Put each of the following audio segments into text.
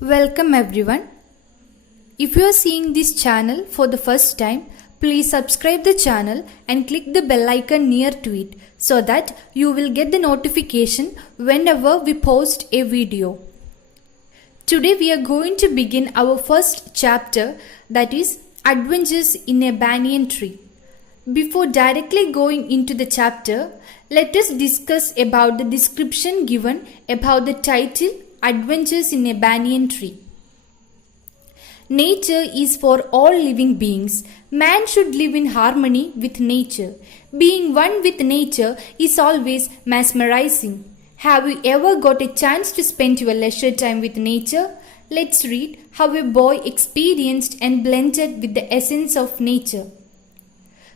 Welcome everyone. If you are seeing this channel for the first time, please subscribe the channel and click the bell icon near to it so that you will get the notification whenever we post a video. Today we are going to begin our first chapter, that is Adventures in a Banyan Tree. Before directly going into the chapter, let us discuss about the description given about the title Adventures in a Banyan Tree. Nature is for all living beings. Man should live in harmony with nature. Being one with nature is always mesmerizing. Have you ever got a chance to spend your leisure time with nature? Let's read how a boy experienced and blended with the essence of nature.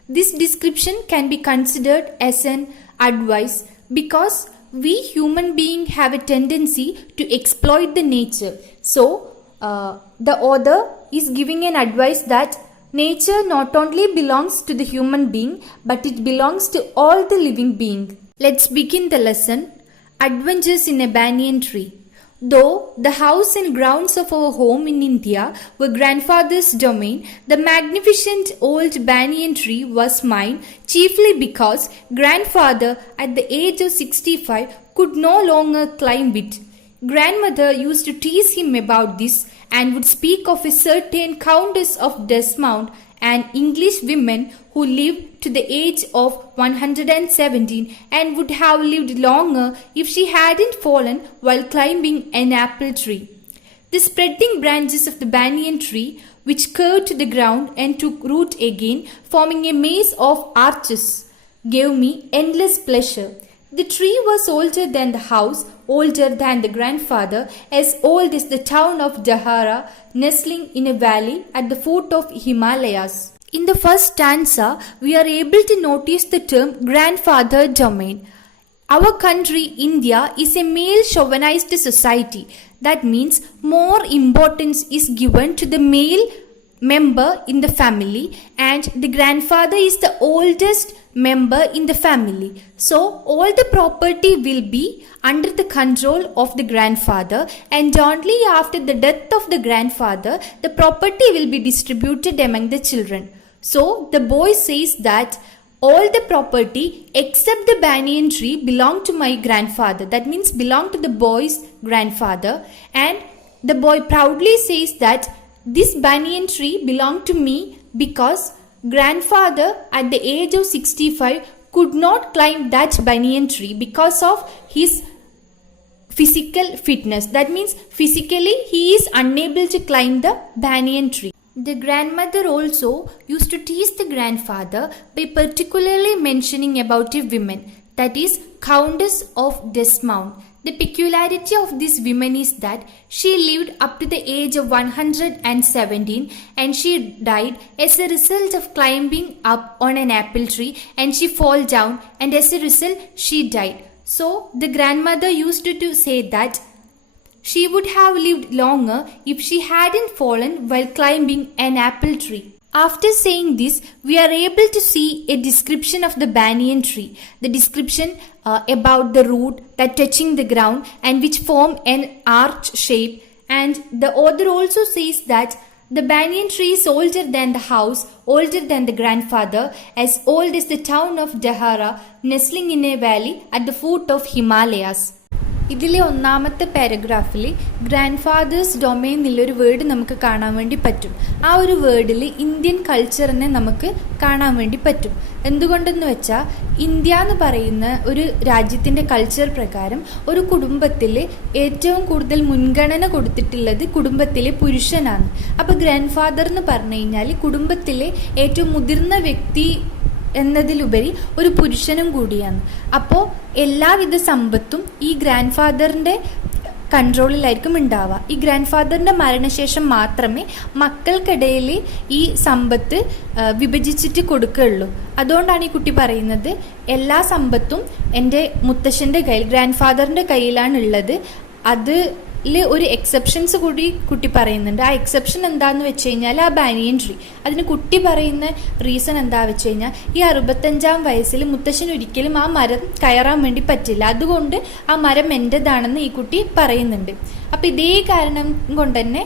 This description can be considered as an advice because we human beings have a tendency to exploit the nature. So, the author is giving an advice that nature not only belongs to the human being, but it belongs to all the living beings. Let's begin the lesson. Adventures in a Banyan Tree. Though the house and grounds of our home in India were grandfather's domain, the magnificent old banyan tree was mine, chiefly because grandfather at the age of 65 could no longer climb it. Grandmother used to tease him about this and would speak of a certain Countess of Desmond, an English woman who lived to the age of 117 and would have lived longer if she hadn't fallen while climbing an apple tree. The spreading branches of the banyan tree, which curved to the ground and took root again, forming a maze of arches, gave me endless pleasure. The tree was older than the house, older than the grandfather, as old as the town of Dahara, nestling in a valley at the foot of Himalayas. In the first stanza, we are able to notice the term grandfather domain. Our country, India, is a male chauvinist society. That means more importance is given to the male member in the family, and the grandfather is the oldest member in the family. So all the property will be under the control of the grandfather, and only after the death of the grandfather the property will be distributed among the children. So the boy says that all the property except the banyan tree belong to my grandfather. That means belong to the boy's grandfather, and the boy proudly says that this banyan tree belonged to me because grandfather at the age of 65 could not climb that banyan tree because of his physical fitness. That means physically he is unable to climb the banyan tree. The grandmother also used to tease the grandfather by particularly mentioning about a woman, that is Countess of Desmond. The peculiarity of this woman is that she lived up to the age of 117 and she died as a result of climbing up on an apple tree, and she fell down, and as a result she died. So the grandmother used to say that she would have lived longer if she hadn't fallen while climbing an apple tree. After saying this, we are able to see a description of the banyan tree. The description about the root that touching the ground and which form an arch shape. And the author also says that the banyan tree is older than the house, older than the grandfather, as old as the town of Dahara, nestling in a valley at the foot of Himalayas. ഇതിലെ ഒന്നാമത്തെ പാരഗ്രാഫിൽ ഗ്രാൻഡ്ഫാദേഴ്സ് ഡൊമൈൻ എന്നുള്ളൊരു വേർഡ് നമുക്ക് കാണാൻ വേണ്ടി പറ്റും. ആ ഒരു വേർഡിൽ ഇന്ത്യൻ കൾച്ചറിനെ നമുക്ക് കാണാൻ വേണ്ടി പറ്റും. എന്തുകൊണ്ടെന്ന് വെച്ചാൽ ഇന്ത്യ എന്ന് പറയുന്ന ഒരു രാജ്യത്തിൻ്റെ കൾച്ചർ പ്രകാരം ഒരു കുടുംബത്തിൽ ഏറ്റവും കൂടുതൽ മുൻഗണന കൊടുത്തിട്ടുള്ളത് കുടുംബത്തിലെ പുരുഷനാണ്. അപ്പോൾ ഗ്രാൻഡ്ഫാദർ എന്ന് പറഞ്ഞു കഴിഞ്ഞാൽ കുടുംബത്തിലെ ഏറ്റവും മുതിർന്ന വ്യക്തി എന്നതിലുപരി ഒരു പുരുഷനും കൂടിയാണ്. അപ്പോൾ എല്ലാവിധ സമ്പത്തും ഈ ഗ്രാൻഡ്ഫാദറിൻ്റെ കൺട്രോളിലായിരിക്കും ഉണ്ടാവുക. ഈ ഗ്രാൻഡ്ഫാദറിൻ്റെ മരണശേഷം മാത്രമേ മക്കൾക്കിടയിൽ ഈ സമ്പത്ത് വിഭജിച്ചിട്ട് കൊടുക്കുകയുള്ളൂ. അതുകൊണ്ടാണ് ഈ കുട്ടി പറയുന്നത് എല്ലാ സമ്പത്തും എൻ്റെ മുത്തശ്ശൻ്റെ കയ്യിൽ, ഗ്രാൻഡ്ഫാദറിൻ്റെ കയ്യിലാണുള്ളത്, അത് ഒരു എക്സെപ്ഷൻസ് കൂടി കുട്ടി പറയുന്നുണ്ട്. ആ എക്സെപ്ഷൻ എന്താന്ന് വെച്ച് കഴിഞ്ഞാൽ ആ ബാനിയൻ ട്രീ. അതിന് കുട്ടി പറയുന്ന റീസൺ എന്താ വെച്ച് കഴിഞ്ഞാൽ ഈ 65-ാം വയസ്സിൽ മുത്തശ്ശൻ ഒരിക്കലും ആ മരം കയറാൻ വേണ്ടി പറ്റില്ല, അതുകൊണ്ട് ആ മരം എൻ്റെതാണെന്ന് ഈ കുട്ടി പറയുന്നുണ്ട്. അപ്പം ഇതേ കാരണം കൊണ്ട് തന്നെ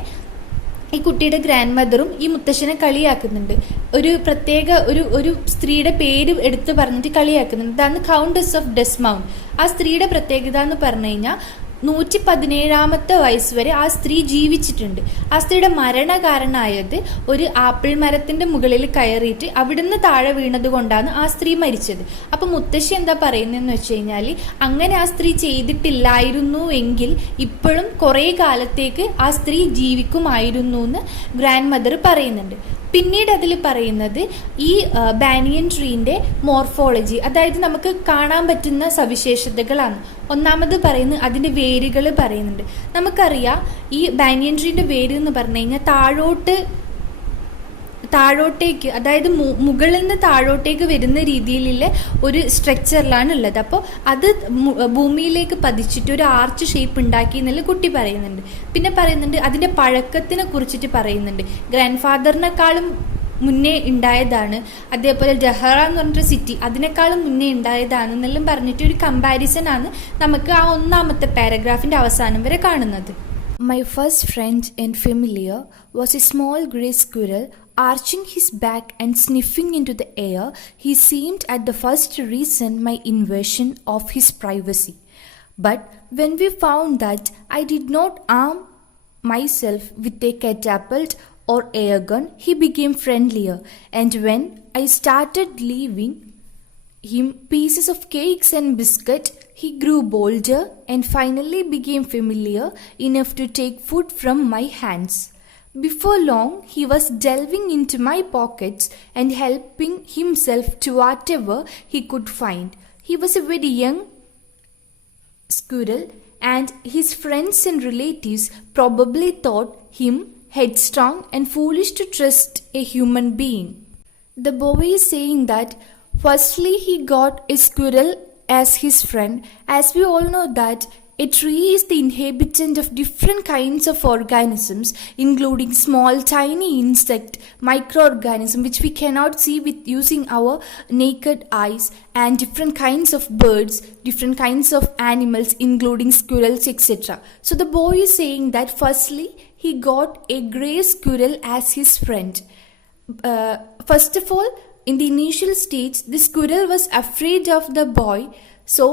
ഈ കുട്ടിയുടെ ഗ്രാൻഡ് മദറും ഈ മുത്തശ്ശനെ കളിയാക്കുന്നുണ്ട്. ഒരു പ്രത്യേക ഒരു സ്ത്രീയുടെ പേര് എടുത്ത് പറഞ്ഞിട്ട് കളിയാക്കുന്നുണ്ട്. ഇതാണ് കൗണ്ടസ് ഓഫ് ഡെസ്മൗണ്ട്. ആ സ്ത്രീയുടെ പ്രത്യേകത എന്ന് പറഞ്ഞു കഴിഞ്ഞാൽ 117-ാമത്തെ വയസ്സ് വരെ ആ സ്ത്രീ ജീവിച്ചിട്ടുണ്ട്. ആ സ്ത്രീയുടെ മരണകാരണമായത് ഒരു ആപ്പിൾ മരത്തിന്റെ മുകളിൽ കയറിയിട്ട് അവിടുന്ന് താഴെ വീണത് കൊണ്ടാണ് ആ സ്ത്രീ മരിച്ചത്. അപ്പൊ മുത്തശ്ശി എന്താ പറയുന്നതെന്ന് വെച്ച് കഴിഞ്ഞാൽ അങ്ങനെ ആ സ്ത്രീ ചെയ്തിട്ടില്ലായിരുന്നു എങ്കിൽ ഇപ്പോഴും കുറേ കാലത്തേക്ക് ആ സ്ത്രീ ജീവിക്കുമായിരുന്നു എന്ന് ഗ്രാൻഡ് മദർ പറയുന്നുണ്ട്. പിന്നീട് അതിൽ പറയുന്നത് ഈ ബാനിയൻ ട്രീൻ്റെ മോർഫോളജി, അതായത് നമുക്ക് കാണാൻ പറ്റുന്ന സവിശേഷതകളാണ്. ഒന്നാമത് പറയുന്നത് അതിൻ്റെ വേരുകൾ പറയുന്നുണ്ട്. നമുക്കറിയാം ഈ ബാനിയൻ ട്രീൻ്റെ വേര് എന്ന് പറഞ്ഞു കഴിഞ്ഞാൽ താഴോട്ടേക്ക്, അതായത് മുകളിൽ നിന്ന് താഴോട്ടേക്ക് വരുന്ന രീതിയിലുള്ള ഒരു സ്ട്രക്ചറിലാണ് ഉള്ളത്. അപ്പോൾ അത് ഭൂമിയിലേക്ക് പതിച്ചിട്ട് ഒരു ആർച്ച് ഷേപ്പ് ഉണ്ടാക്കി എന്നുള്ള കുട്ടി പറയുന്നുണ്ട്. പിന്നെ പറയുന്നുണ്ട് അതിൻ്റെ പഴക്കത്തിനെ കുറിച്ചിട്ട് പറയുന്നുണ്ട്. ഗ്രാൻഡ് ഫാദറിനെക്കാളും മുന്നേ ഉണ്ടായതാണ്, അതേപോലെ ജഹറ എന്ന് പറഞ്ഞൊരു സിറ്റി അതിനേക്കാളും മുന്നേ ഉണ്ടായതാണ് എന്നെല്ലാം പറഞ്ഞിട്ട് ഒരു കമ്പാരിസൺ ആണ് നമുക്ക് ആ 1-ാമത്തെ പാരഗ്രാഫിൻ്റെ അവസാനം വരെ കാണുന്നത്. My first friend and familiar was a small grey squirrel. Arching his back and sniffing into the air, he seemed at the first to resent my invasion of his privacy. But when we found that I did not arm myself with a catapult or air gun, he became friendlier. And when I started leaving him pieces of cakes and biscuit, he grew bolder and finally became familiar enough to take food from my hands. Before long, he was delving into my pockets and helping himself to whatever he could find. He was a very young squirrel, and his friends and relatives probably thought him headstrong and foolish to trust a human being. The boy is saying that firstly he got a squirrel as his friend. As we all know that a tree is the inhabitant of different kinds of organisms, including small tiny insect microorganisms which we cannot see with using our naked eyes, and different kinds of birds, different kinds of animals including squirrels, etc. So the boy is saying that firstly he got a grey squirrel as his friend. First of all, in the initial stage, the squirrel was afraid of the boy, so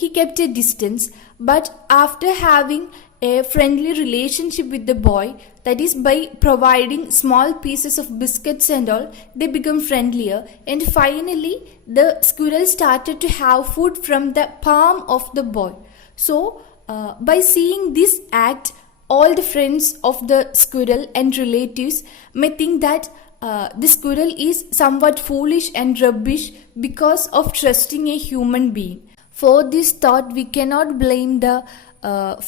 he kept a distance. But after having a friendly relationship with the boy, that is by providing small pieces of biscuits and all, they become friendlier. And finally, the squirrel started to have food from the palm of the boy. So, by seeing this act, all the friends of the squirrel and relatives may think that the squirrel is somewhat foolish and rubbish because of trusting a human being. For this thought, we cannot blame the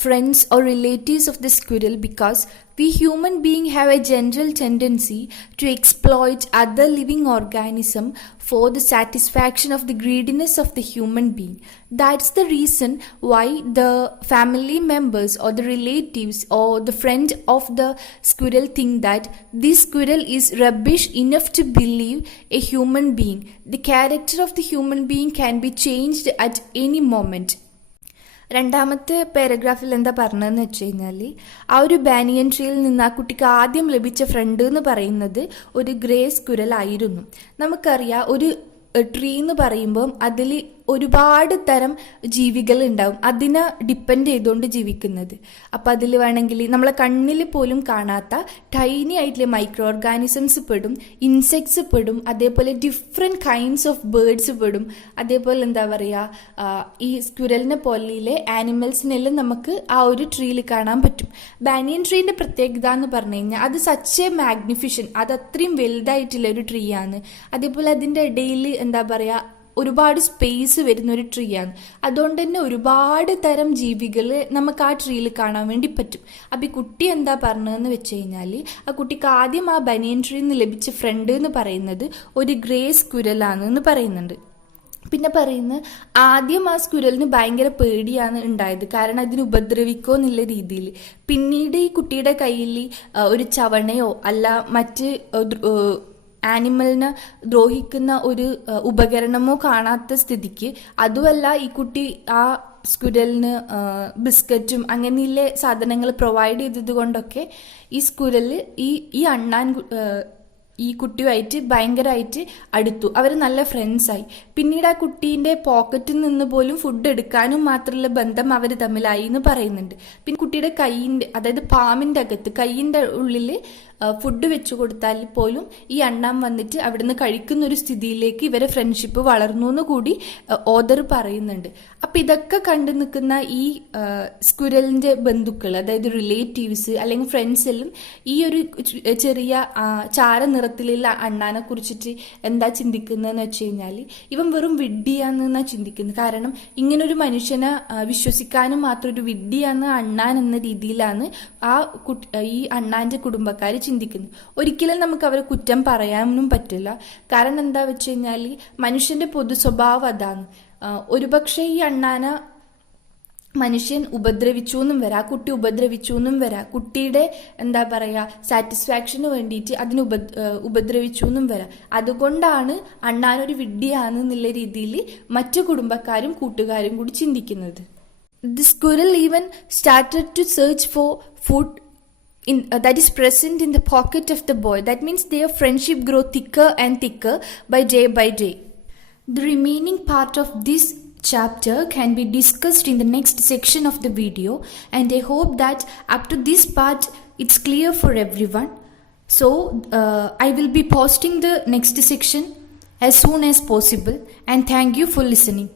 friends or relatives of the squirrel, because we human beings have a general tendency to exploit other living organism for the satisfaction of the greediness of the human being. That's the reason why the family members or the relatives or the friend of the squirrel think that this squirrel is rubbish enough to believe a human being. The character of the human being can be changed at any moment. 2-ാമത്തെ പാരഗ്രാഫിൽ എന്താ പറഞ്ഞതെന്ന് വെച്ച് കഴിഞ്ഞാൽ ആ ഒരു ബാനിയൻ ട്രീയിൽ നിന്ന് ആ കുട്ടിക്ക് ആദ്യം ലഭിച്ച ഫ്രണ്ട് എന്ന് പറയുന്നത് ഒരു ഗ്രേ സ്ക്വിറൽ ആയിരുന്നു. നമുക്കറിയാം ഒരു ട്രീ എന്ന് പറയുമ്പം അതിൽ ഒരുപാട് തരം ജീവികൾ ഉണ്ടാവും, അതിനെ ഡിപ്പെൻഡ് ചെയ്തുകൊണ്ട് ജീവിക്കുന്നത്. അപ്പം അതിൽ വേണമെങ്കിൽ നമ്മളെ കണ്ണിൽ പോലും കാണാത്ത ടൈനി ആയിട്ടുള്ള മൈക്രോ ഓർഗാനിസംസ് പെടും, ഇൻസെക്ട്സ് പെടും, അതേപോലെ ഡിഫറെൻറ്റ് കൈൻഡ്സ് ഓഫ് ബേർഡ്സ് പെടും. അതേപോലെ എന്താ പറയുക, ഈ സ്ക്വിറലിനെ പോലെയുള്ള ആനിമൽസിനെല്ലാം നമുക്ക് ആ ഒരു ട്രീയിൽ കാണാൻ പറ്റും. ബാനിയൻ ട്രീൻ്റെ പ്രത്യേകത എന്ന് പറഞ്ഞു കഴിഞ്ഞാൽ അത് സച്ച് എ മാഗ്നിഫിഷൻ, അത് അത്രയും വലുതായിട്ടുള്ള ഒരു ട്രീ ആണ്. അതേപോലെ അതിൻ്റെ ഇടയിൽ എന്താ പറയുക ഒരുപാട് സ്പേസ് വരുന്ന ഒരു ട്രീ ആണ്. അതുകൊണ്ട് തന്നെ ഒരുപാട് തരം ജീവികൾ നമുക്ക് ആ ട്രീയിൽ കാണാൻ വേണ്ടി പറ്റും. അപ്പം ഈ കുട്ടി എന്താ പറഞ്ഞതെന്ന് വെച്ച് കഴിഞ്ഞാൽ ആ കുട്ടിക്ക് ആദ്യം ആ ബനിയൻ ട്രീയിൽ നിന്ന് ലഭിച്ച ഫ്രണ്ട് എന്ന് പറയുന്നത് ഒരു ഗ്രേ സ്ക്വിറലാണ് എന്ന് പറയുന്നുണ്ട്. പിന്നെ പറയുന്നത് ആദ്യം ആ സ്ക്വിരലിന് ഭയങ്കര പേടിയാണ് ഉണ്ടായത്, കാരണം അതിന് ഉപദ്രവിക്കോ എന്നുള്ള രീതിയിൽ. പിന്നീട് ഈ കുട്ടിയുടെ കയ്യിൽ ഒരു ചവണയോ അല്ല മറ്റ് ആനിമലിനെ ദ്രോഹിക്കുന്ന ഒരു ഉപകരണമോ കാണാത്ത സ്ഥിതിക്ക്, അതുമല്ല ഈ കുട്ടി ആ സ്ക്വിരലിന് ബിസ്ക്കറ്റും അങ്ങനെയുള്ള സാധനങ്ങൾ പ്രൊവൈഡ് ചെയ്തത് കൊണ്ടൊക്കെ ഈ സ്ക്വിരല് ഈ അണ്ണാൻ ഈ കുട്ടിയുമായിട്ട് ഭയങ്കരമായിട്ട് അടുത്തു. അവർ നല്ല ഫ്രണ്ട്സായി. പിന്നീട് ആ കുട്ടീൻ്റെ പോക്കറ്റിൽ നിന്ന് പോലും ഫുഡ് എടുക്കാനും മാത്രമുള്ള ബന്ധം അവർ തമ്മിലായി എന്ന് പറയുന്നുണ്ട്. പിന്നെ കുട്ടിയുടെ കൈയിൻ്റെ, അതായത് പാമ്പിൻ്റെ അകത്ത് കൈയിൻ്റെ ഉള്ളിൽ ഫുഡ് വെച്ചു കൊടുത്താൽ പോലും ഈ അണ്ണാൻ വന്നിട്ട് അവിടുന്ന് കഴിക്കുന്ന ഒരു സ്ഥിതിയിലേക്ക് ഇവരെ ഫ്രണ്ട്ഷിപ്പ് വളർന്നു എന്ന് കൂടി ഓദർ പറയുന്നുണ്ട്. അപ്പം ഇതൊക്കെ കണ്ടു നിൽക്കുന്ന ഈ സ്ക്വിരലിൻ്റെ ബന്ധുക്കൾ, അതായത് റിലേറ്റീവ്സ് അല്ലെങ്കിൽ ഫ്രണ്ട്സ് എല്ലാം ഈ ഒരു ചെറിയ ചാര നിറത്തിലുള്ള അണ്ണാനെ കുറിച്ചിട്ട് എന്താ ചിന്തിക്കുന്നതെന്ന് വെച്ച് കഴിഞ്ഞാൽ, ഇവൻ വെറും വിഡ്ഢിയാണെന്നാണ് ചിന്തിക്കുന്നത്. കാരണം ഇങ്ങനൊരു മനുഷ്യനെ വിശ്വസിക്കാനും മാത്രം ഒരു വിഡ്ഢിയാന്ന് അണ്ണാൻ എന്ന രീതിയിലാണ് ഈ അണ്ണാൻ്റെ കുടുംബക്കാർ ചിന്തിക്കുന്നത്. ഒരിക്കലും നമുക്ക് അവരെ കുറ്റം പറയാനും പറ്റില്ല. കാരണം എന്താ വെച്ച് കഴിഞ്ഞാൽ മനുഷ്യന്റെ പൊതു സ്വഭാവം അതാണ്. ഒരുപക്ഷെ ഈ അണ്ണാന മനുഷ്യൻ ഉപദ്രവിച്ചു എന്നും വരാം, ആ കുട്ടി ഉപദ്രവിച്ചു എന്നും വരാം, കുട്ടിയുടെ എന്താ പറയുക സാറ്റിസ്ഫാക്ഷന് വേണ്ടിയിട്ട് അതിന് ഉപദ്രവിച്ചു എന്നും വരാം. അതുകൊണ്ടാണ് അണ്ണാനൊരു വിഡ്ഢിയാണെന്നുള്ള രീതിയിൽ മറ്റു കുടുംബക്കാരും കൂട്ടുകാരും കൂടി ചിന്തിക്കുന്നത്. The squirrel even started to search for food that is present in the pocket of the boy. That means their friendship grow thicker and thicker by day. The remaining part of this chapter can be discussed in the next section of the video, and I hope that up to this part it's clear for everyone. So I will be posting the next section as soon as possible, and thank you for listening.